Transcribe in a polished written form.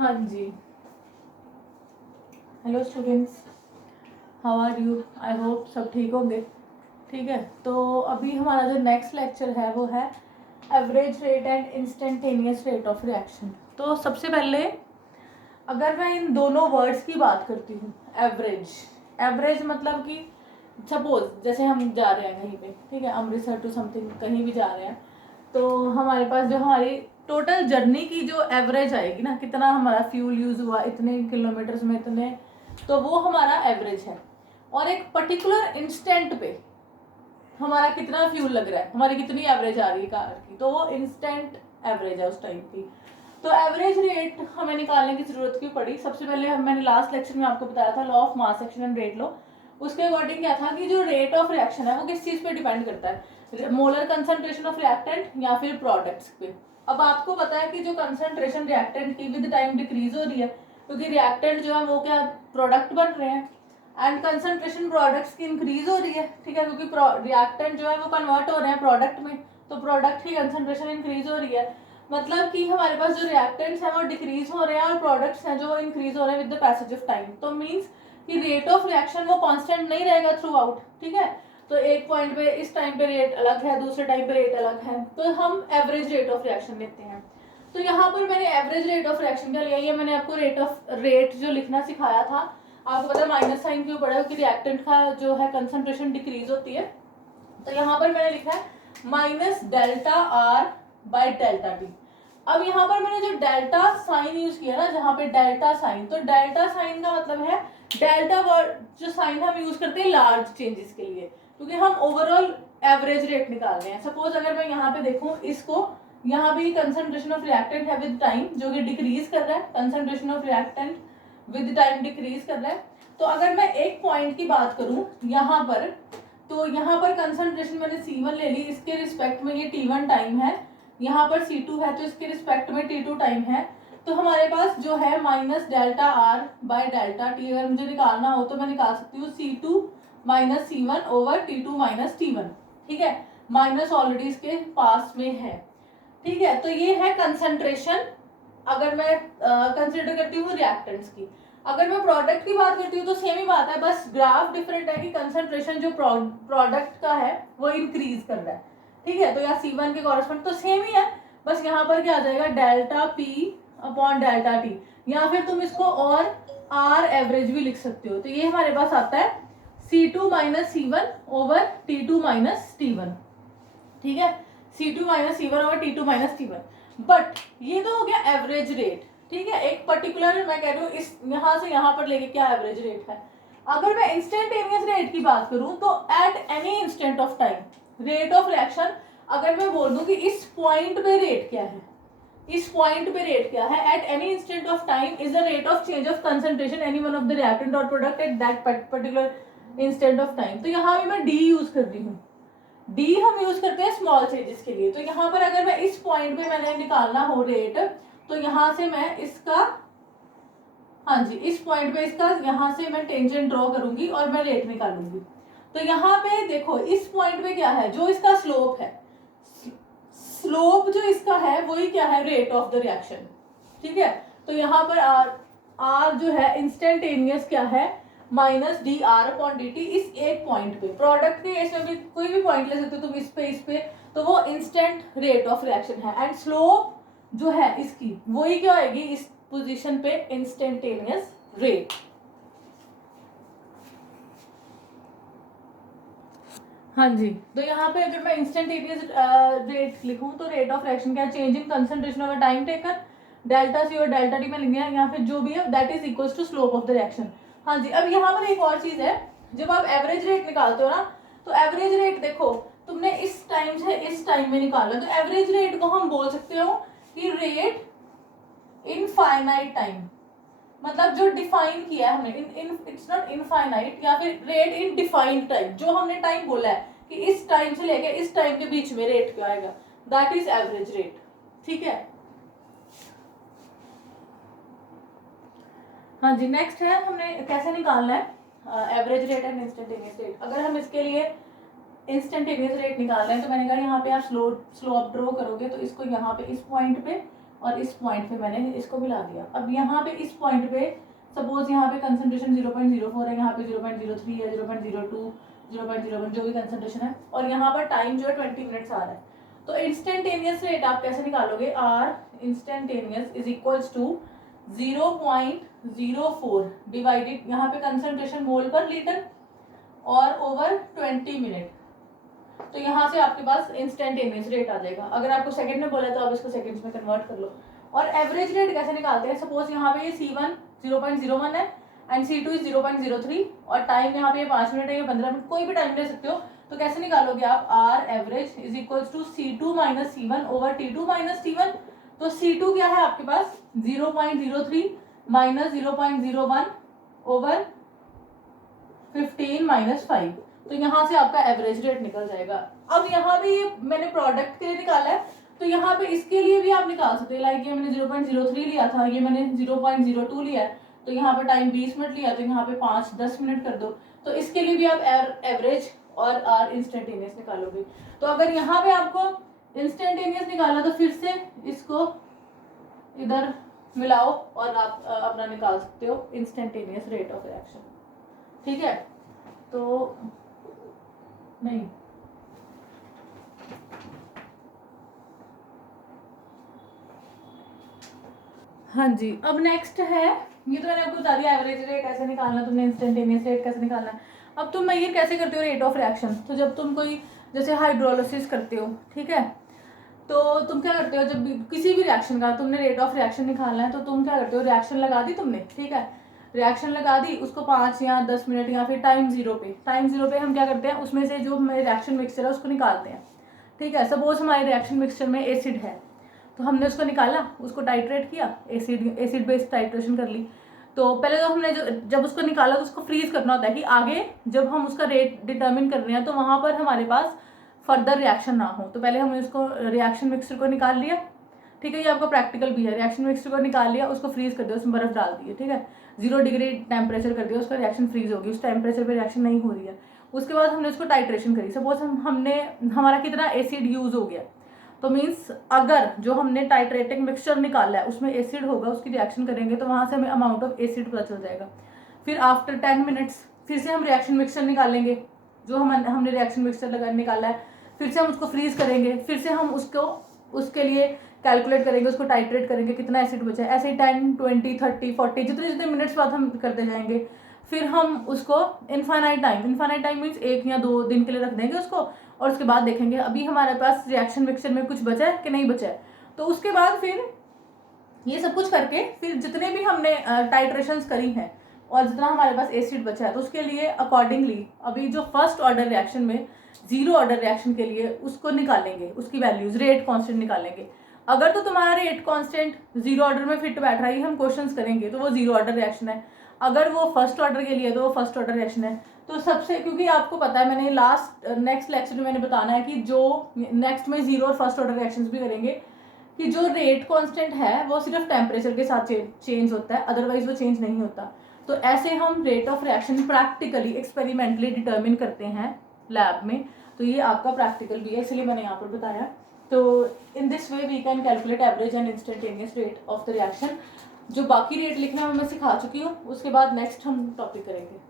हाँ जी, hello students, how are you? I hope सब ठीक होंगे। ठीक है, तो अभी हमारा जो नेक्स्ट लेक्चर है वो है average rate and instantaneous rate of reaction. तो सबसे पहले अगर मैं इन दोनों वर्ड्स की बात करती हूँ, एवरेज एवरेज मतलब कि सपोज जैसे हम जा रहे हैं कहीं पे, ठीक है, अमृतसर टू समथिंग कहीं भी जा रहे हैं, तो हमारे पास जो हमारी टोटल जर्नी की जो एवरेज आएगी ना, कितना हमारा फ्यूल यूज़ हुआ इतने किलोमीटर्स में इतने, तो वो हमारा एवरेज है। और एक पर्टिकुलर इंस्टेंट पे हमारा कितना फ्यूल लग रहा है, हमारी कितनी एवरेज आ रही है कार की, तो वो इंस्टेंट एवरेज है उस टाइम की। तो एवरेज रेट हमें निकालने की जरूरत क्यों पड़ी? सबसे पहले मैंने लास्ट लेक्चर में आपको बताया था law of mass action and rate law. उसके अकॉर्डिंग क्या था कि जो रेट ऑफ रिएक्शन है वो किस चीज पे डिपेंड करता है, मोलर कंसंट्रेशन ऑफ रिएक्टेंट या फिर प्रोडक्ट्स पे। अब आपको पता है कि जो कंसंट्रेशन रिएक्टेंट की विद टाइम डिक्रीज हो रही है, क्योंकि रिएक्टेंट जो है वो क्या प्रोडक्ट बन रहे हैं, एंड कंसंट्रेशन प्रोडक्ट्स की इंक्रीज हो रही है, ठीक है, क्योंकि रिएक्टेंट जो है वो कन्वर्ट हो रहे हैं प्रोडक्ट में, तो प्रोडक्ट की कंसंट्रेशन इंक्रीज हो रही है। मतलब कि हमारे पास जो रिएक्टेंट्स हैं वो डिक्रीज हो रहे हैं और प्रोडक्ट्स हैं जो इंक्रीज हो रहे हैं with the passage of time. तो मींस कि रेट ऑफ रिएक्शन वो कांस्टेंट नहीं रहेगा थ्रू आउट, ठीक है। तो एक पॉइंट पे इस टाइम पे रेट अलग है, दूसरे टाइम पे रेट अलग है, तो हम एवरेज रेट ऑफ रिएक्शन लेते हैं। तो यहाँ पर मैंने एवरेज रेट ऑफ रिएक्शन क्या लिया, ये मैंने आपको रेट जो लिखना सिखाया था, आपको पता है माइनस साइन क्यों पड़ा है, क्योंकि रिएक्टेंट का जो है कंसंट्रेशन डिक्रीज होती है। तो यहाँ पर मैंने लिखा है minus delta R by delta T. अब यहाँ पर मैंने जो डेल्टा साइन यूज किया ना, जहाँ पे डेल्टा साइन, तो डेल्टा साइन का मतलब है डेल्टा वर्ड जो साइन हम यूज करते हैं लार्ज चेंजेस के लिए, क्योंकि हम ओवरऑल एवरेज रेट निकाल रहे हैं। सपोज अगर मैं यहाँ पे देखूँ इसको, यहाँ पे कंसंट्रेशन ऑफ रिएक्टेंट है विद टाइम जो कि डिक्रीज कर रहा है, concentration of reactant with time decrease कर रहा है। तो अगर मैं एक पॉइंट की बात करूं यहाँ पर, तो यहाँ पर कंसंट्रेशन मैंने C1 ले ली, इसके रिस्पेक्ट में ये T1 टाइम है, यहाँ पर C2 है तो इसके रिस्पेक्ट में T2 टाइम है। तो हमारे पास जो है minus delta R by delta T, अगर मुझे निकालना हो तो मैं निकाल सकती हूँ C2 minus C1 over T2 minus T1, ठीक है। माइनस ऑलरेडी इसके पास में है, ठीक है। तो ये है कंसंट्रेशन अगर मैं कंसिडर करती हूँ रिएक्टेंट्स की। अगर मैं प्रोडक्ट की बात करती हूँ तो सेम ही बात है, बस ग्राफ डिफरेंट है कि कंसंट्रेशन जो प्रोडक्ट का है वो इंक्रीज कर रहा है, ठीक है। तो यहाँ C1 के कॉरेस्पॉन्ड तो सेम ही है, बस यहाँ पर क्या आ जाएगा delta P upon delta T, या फिर तुम इसको और आर एवरेज भी लिख सकते हो। तो ये हमारे पास आता है C2 minus C1 over T2 minus T1, ठीक है। C2 minus C1 over T2 minus T1। But ये तो हो गया एवरेज रेट, ठीक है। एक पर्टिकुलर मैं कह रही हूँ इस यहाँ से यहाँ पर लेके क्या एवरेज रेट है। अगर मैं इंस्टेंटेनियस रेट की बात करूँ तो eight any instant of time rate of reaction, अगर मैं बोल दूं कि इस पॉइंट पे रेट क्या है, इस पॉइंट पे रेट क्या है, at any instant of time is the rate of change of concentration any one of the reactant और product at that particular instant of time. तो यहाँ भी मैं डी यूज कर रही हूँ, डी हम यूज करते हैं स्मॉल चेंजेस के लिए। तो यहाँ पर अगर मैं इस पॉइंट पे मैंने निकालना हो रेट, तो यहाँ से मैं इसका, हाँ जी, इस पॉइंट पे इसका यहाँ से मैं टेंजेंट ड्रॉ करूंगी और मैं रेट निकालूंगी। तो यहाँ पे देखो इस पॉइंट पे क्या है, जो इसका स्लोप है, स्लोप जो इसका है वही क्या है, रेट ऑफ द रिएक्शन, ठीक है। तो यहाँ पर आर जो है इंस्टेंटेनियस क्या है, minus D R upon D T, इस एक पॉइंट पे, प्रोडक्ट के इसमें भी कोई भी पॉइंट ले सकते हो तुम, इस पे, तो वो इंस्टेंट रेट ऑफ रिएक्शन है। एंड स्लोप जो है इसकी वही क्या होगी इस पोजीशन पे, इंस्टेंटेनियस रेट। हाँ जी, तो यहाँ पे अगर मैं इंस्टेंटेनियस रेट लिखूं तो रेट ऑफ रिएक्शन क्या है, changing concentration over time taken, delta C और डेल्टा टी में लिख दिया, यहाँ पे जो भी है that is equals to slope of the reaction. हाँ जी, अब यहाँ पर एक और चीज है, जब आप एवरेज रेट निकालते हो ना, तो एवरेज रेट देखो तुमने इस टाइम से इस टाइम में निकाला, तो एवरेज रेट को हम बोल सकते हो कि रेट इन फाइनाइट टाइम, मतलब जो डिफाइन किया है हमने, इट्स नॉट इनफाइनाइट, या फिर रेट इन डिफाइंड टाइम, जो हमने टाइम बोला है कि इस टाइम से लेके इस टाइम के बीच में रेट क्या आएगा, दैट इज एवरेज रेट, ठीक है। हाँ जी, नेक्स्ट है हमने कैसे निकालना है average rate and instantaneous rate. अगर हम इसके लिए इंस्टेंटेनियस रेट निकाल रहे हैं तो मैंने कहा यहाँ पे आप स्लोप ड्रॉ करोगे, तो इसको यहाँ पे इस पॉइंट पे और इस पॉइंट पे मैंने इसको मिला दिया। अब यहाँ पे इस पॉइंट पे सपोज यहाँ पे कंसंट्रेशन 0.04 है, यहाँ पे 0.03 है, 0.02, 0.01 जो भी कंसंट्रेशन है, और यहाँ पर टाइम जो है 20 मिनट्स आ रहा है। तो इंस्टेंटेनियस रेट आप कैसे निकालोगे, R instantaneous is equals to 0.04 divided, यहाँ पे कंसंट्रेशन मोल पर लीटर और ओवर 20 मिनट। तो यहाँ से आपके पास इंस्टेंटेनियस रेट आ जाएगा। अगर आपको सेकंड में बोला तो आप इसको सेकंड्स में कन्वर्ट कर लो। और एवरेज रेट कैसे निकालते हैं, सपोज यहाँ पे ये C1 0.01 है एंड C2 इज 0.03 और टाइम यहाँ पे 5 मिनट है या 15 मिनट, कोई भी टाइम ले सकते हो। तो कैसे निकालोगे आप, R average is equals to C2 minus C1 over T2 minus T1। तो C2 क्या है आपके पास 0.03 माइनस 0.01 ओवर 15 माइनस 5। तो यहाँ से आपका एवरेज रेट निकल जाएगा। अब यहाँ पे ये मैंने प्रोडक्ट के लिए निकाला है, तो यहाँ पे इसके लिए भी आप निकाल सकते हैं। लाइक ये मैंने 0.03 लिया था, ये मैंने 0.02 लिया है, तो यहाँ पे टाइम 20 मिनट लिया, तो यहाँ पे 5-10 मिनट कर दो। तो इसके लिए भी आप एवरेज और आर इंस्टेंटेनियस निकालोगे। तो अगर यहाँ पे आपको इंस्टेंटेनियस निकाला तो फिर से इसको इधर मिलाओ और आप अपना निकाल सकते हो इंस्टेंटेनियस रेट ऑफ रिएक्शन। ठीक है, तो नहीं हाँ जी, अब नेक्स्ट है, ये तो मैंने आपको बता दिया एवरेज रेट कैसे निकालना, तुमने इंस्टेंटेनियस रेट कैसे निकालना। अब तुम मेजर कैसे करते हो रेट ऑफ रिएक्शन, तो जब तुम कोई जैसे हाइड्रोलिसिस करते हो, ठीक है, तो तुम क्या करते हो, जब किसी भी रिएक्शन का तुमने रेट ऑफ रिएक्शन निकालना है तो तुम क्या करते हो, रिएक्शन लगा दी तुमने, ठीक है, रिएक्शन लगा दी, उसको 5 या 10 मिनट या फिर टाइम जीरो पे हम क्या करते हैं, उसमें से जो हमारे रिएक्शन मिक्सचर है उसको निकालते हैं। ठीक है, सपोज हमारे रिएक्शन मिक्सचर में एसिड है, तो हमने उसको निकाला, उसको टाइट्रेट किया, एसिड बेस्ड टाइट्रेशन कर ली। तो पहले तो हमने जब उसको निकाला तो उसको फ्रीज करना होता है कि आगे जब हम उसका रेट डिटर्मिन कर रहे हैं तो वहाँ पर हमारे पास फर्दर रिएक्शन ना हो। तो पहले हमने उसको रिएक्शन मिक्सचर को निकाल लिया, ठीक है, ये आपका प्रैक्टिकल भी है। रिएक्शन मिक्सचर को निकाल लिया, उसको फ्रीज कर दिया, उसमें बर्फ डाल दी है, ठीक है, 0 डिग्री टेम्परेचर कर दिया, उसका रिएक्शन फ्रीज होगी, उस टेम्परेचर पे रिएक्शन नहीं हो रही है। उसके बाद हमने उसको टाइट्रेशन करी, सपोज हमने हमारा कितना एसिड यूज हो गया, तो मीन्स अगर जो हमने टाइट्रेटिंग मिक्सचर निकाला है उसमें एसिड होगा, उसकी रिएक्शन करेंगे तो वहाँ से हमें अमाउंट ऑफ एसिड पता चल जाएगा। फिर आफ्टर 10 मिनट्स फिर से हम रिएक्शन मिक्सचर निकालेंगे, जो हमने रिएक्शन मिक्सचर निकाला है, फिर से हम उसको फ्रीज करेंगे, फिर से हम उसके लिए कैलकुलेट करेंगे, उसको टाइट्रेट करेंगे कितना एसिड बचा है, ऐसे ही 10, 20, 30, 40 जितने मिनट्स बाद हम करते जाएंगे। फिर हम उसको इनफाइनाइट टाइम मीन्स 1 या 2 दिन के लिए रख देंगे उसको, और उसके बाद देखेंगे अभी हमारे पास रिएक्शन मिक्सचर में कुछ बचा है कि नहीं बचा है। तो उसके बाद फिर ये सब कुछ करके फिर जितने भी हमने टाइट्रेशंस करी हैं और जितना हमारे पास एसिड बचा है तो उसके लिए अकॉर्डिंगली अभी जो फर्स्ट ऑर्डर रिएक्शन में 0 ऑर्डर रिएक्शन के लिए उसको निकालेंगे, उसकी वैल्यूज रेट कांस्टेंट निकालेंगे। अगर तो तुम्हारा रेट कांस्टेंट 0 ऑर्डर में फिट बैठ रहा है, हम क्वेश्चंस करेंगे, तो वो 0 ऑर्डर रिएक्शन है। अगर वो फर्स्ट ऑर्डर के लिए तो वो फर्स्ट ऑर्डर रिएक्शन है। तो सबसे, क्योंकि आपको पता है मैंने नेक्स्ट लेक्चर में मैंने बताना है कि जो नेक्स्ट में 0 और फर्स्ट ऑर्डर रिएक्शंस भी करेंगे कि जो रेट कांस्टेंट है वो सिर्फ टेम्परेचर के साथ चेंज होता है, अदरवाइज वो चेंज नहीं होता। तो ऐसे हम rate of reaction practically experimentally determine करते हैं लैब में। तो ये आपका प्रैक्टिकल भी है, इसलिए मैंने यहाँ पर बताया। तो in this way we can calculate average and instantaneous rate of the reaction. जो बाकी रेट लिखना मैं सिखा चुकी हूँ, उसके बाद नेक्स्ट हम टॉपिक करेंगे।